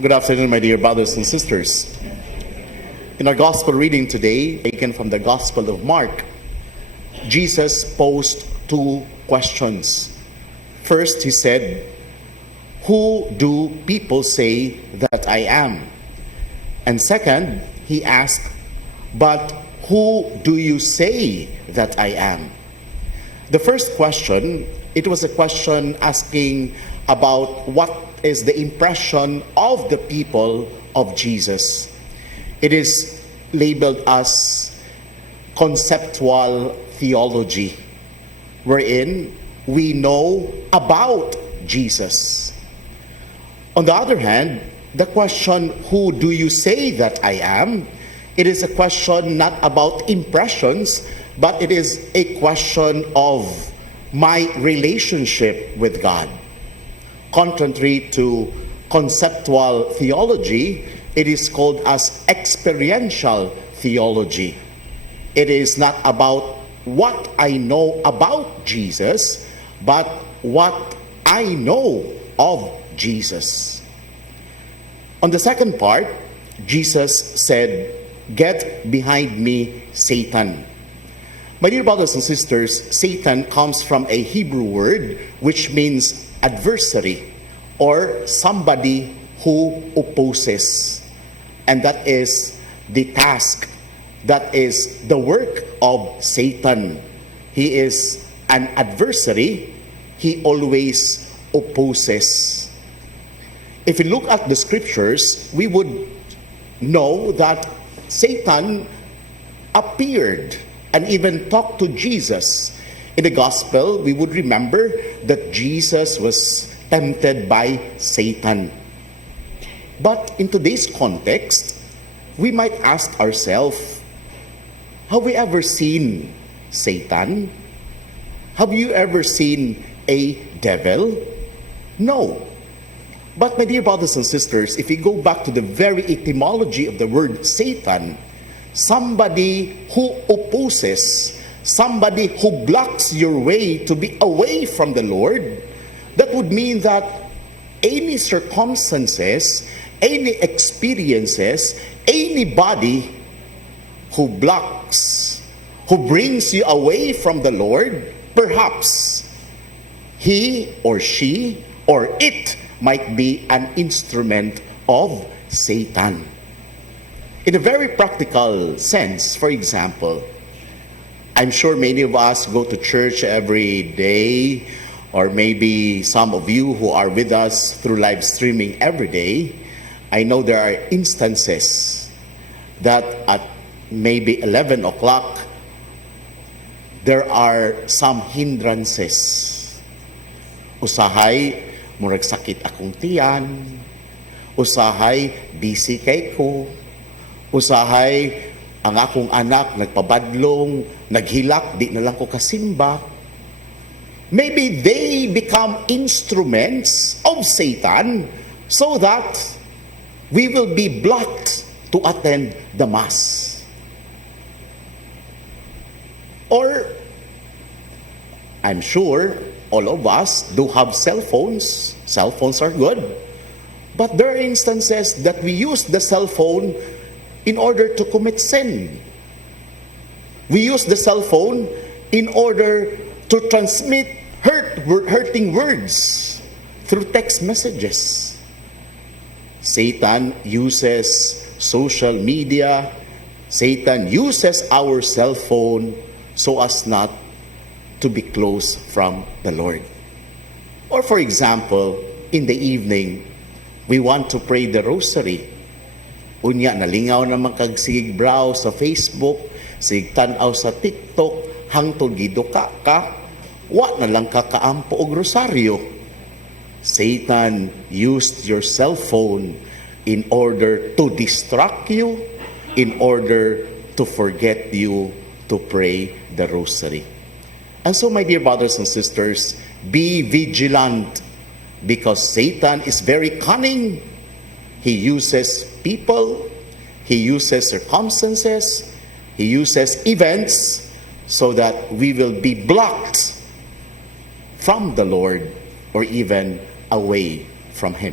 Good afternoon, my dear brothers and sisters. In our gospel reading today, taken from the Gospel of Mark, Jesus posed two questions. First, he said, "Who do people say that I am?" And second, he asked, "But who do you say that I am?" The first question, it was a question asking about what is the impression of the people of Jesus. It is labeled as conceptual theology, wherein we know about Jesus. On the other hand, the question, "Who do you say that I am?" It is a question not about impressions, but it is a question of my relationship with God. Contrary to conceptual theology, it is called as experiential theology. It is not about what I know about Jesus, but what I know of Jesus. On the second part, Jesus said, "Get behind me, Satan." My dear brothers and sisters, Satan comes from a Hebrew word which means adversary, or somebody who opposes. And that is the task, that is the work of Satan. He is an adversary. He always opposes. If we look at the scriptures, we would know that Satan appeared and even talked to Jesus. In the gospel, we would remember that Jesus was tempted by Satan. But in today's context, we might ask ourselves, have we ever seen Satan? Have you ever seen a devil? No. But my dear brothers and sisters, if we go back to the very etymology of the word Satan, somebody who opposes, somebody who blocks your way to be away from the Lord, that would mean that any circumstances, any experiences, anybody who blocks, who brings you away from the Lord, perhaps he or she or it might be an instrument of Satan. In a very practical sense, for example, I'm sure many of us go to church every day, or maybe some of you who are with us through live streaming every day. I know there are instances that at maybe 11 o'clock, there are some hindrances. Usahay, murag sakit akong tiyan. Usahay, busy kay ko. Usahay, ang akong anak nagpabadlong, naghilak, di na lang ko kasimba. Maybe they become instruments of Satan so that we will be blocked to attend the Mass. Or, I'm sure all of us do have cell phones. Cell phones are good. But there are instances that we use the cell phone in order to commit sin. We use the cell phone in order to transmit hurting words through text messages. Satan uses social media. Satan uses our cell phone so as not to be close from the Lord. Or for example, in the evening, we want to pray the rosary. Unya, nalingaw naman kag sig browse sa Facebook, sig tanaw sa TikTok, hangtod giduka ka, wa na lang ka kaampo og rosaryo. Satan used your cell phone in order to distract you, in order to forget you to pray the rosary. And so, my dear brothers and sisters, be vigilant, because Satan is very cunning. He uses people, he uses circumstances, he uses events so that we will be blocked from the Lord or even away from Him.